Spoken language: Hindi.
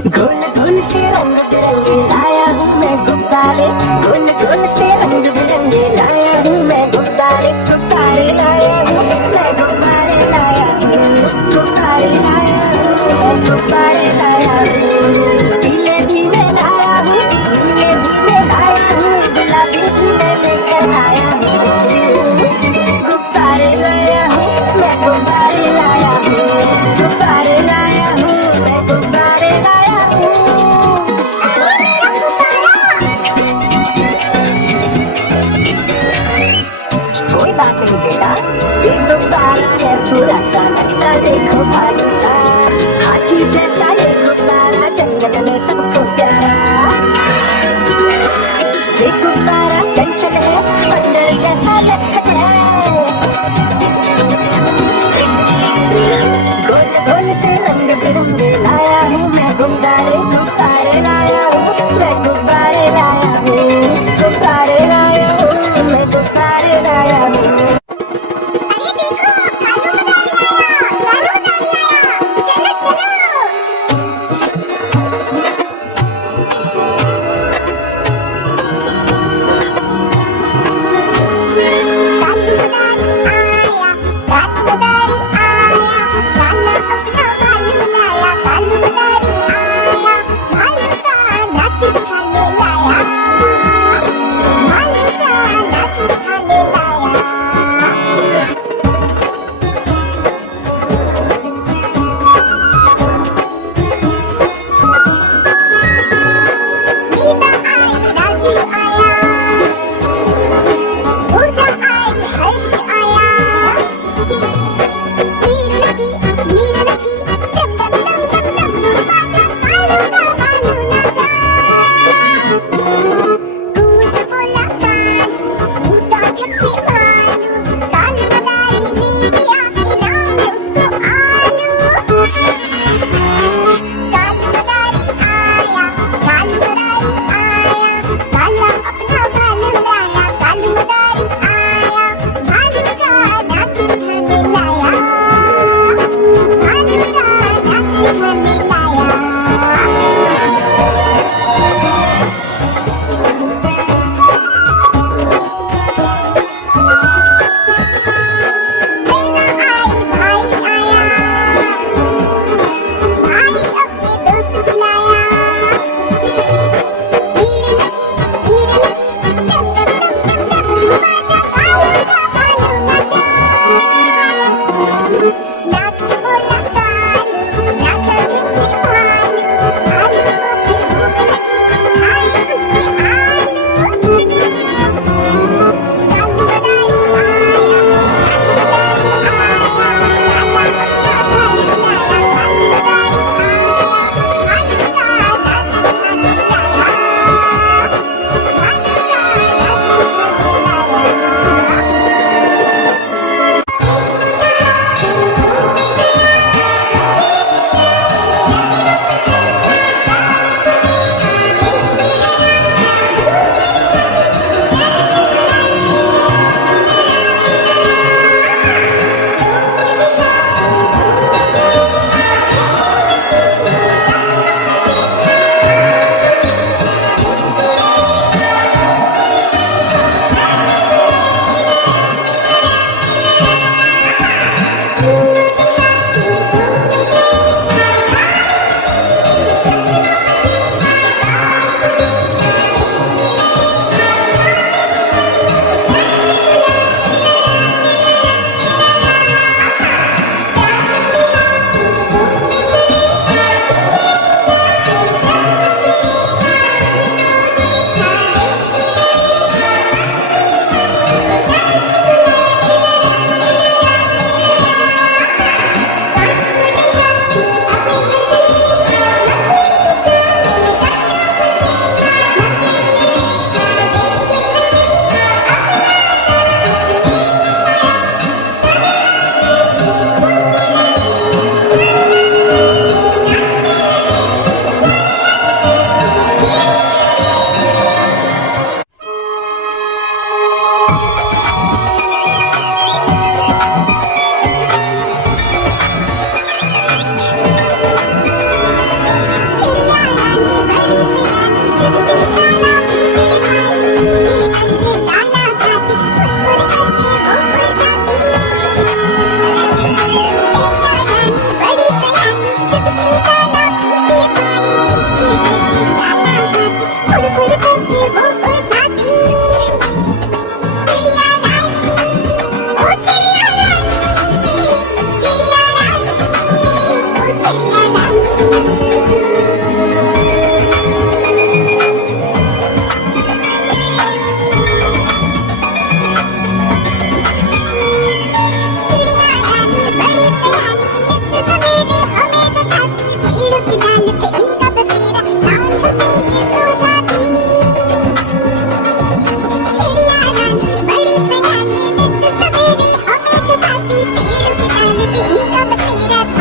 गोल गोल से रंग बिरंगे लाया हूँ मैं गुब्बारे, गोल गोल से रंग बिरंगे लाया हूँ मैं गुब्बारे, गुब्बारे लाया हूँ मैं, गुब्बारे लाया हूँ, गुब्बारे लाया हूँ मैं, गुब्बारे लाया हूँ। धीरे धीरे लाया हूँ, धीरे धीरे लाया हूँ, गुलाबी फूल लेकर आया हूँ। गुब्बारे लाया हूँ मैं, गुब्बारे लाया हूँ, गुब्बारे लाया हूँ मैं, गुब्बारे लाया हूँ। कोई बात नहीं बेटा, ये गुब्बारा है थोड़ा सा लगता देखो भालू सा, हाथी जैसा ये गुब्बारा जंगल में सबको प्यारा। ये गुब्बारा चंचल है, बंदर जैसा लगता है, गोल गोल से रंग बिरंगे लाया हूँ मैं गुब्बारे, गुब्बारे लाया हूँ मैं, गुब्बारे लाया हूँ, गुब्बारे लाया हूँ मैं, गुब्बारे लाया हूँ। अरे देखो कालू मदारी आया, चलो चलो। कालू मदारी आया, कालू मदारी आया, काला अपना भालू लाया, कालू मदारी आया, भालू का बेबी इसका बसेरा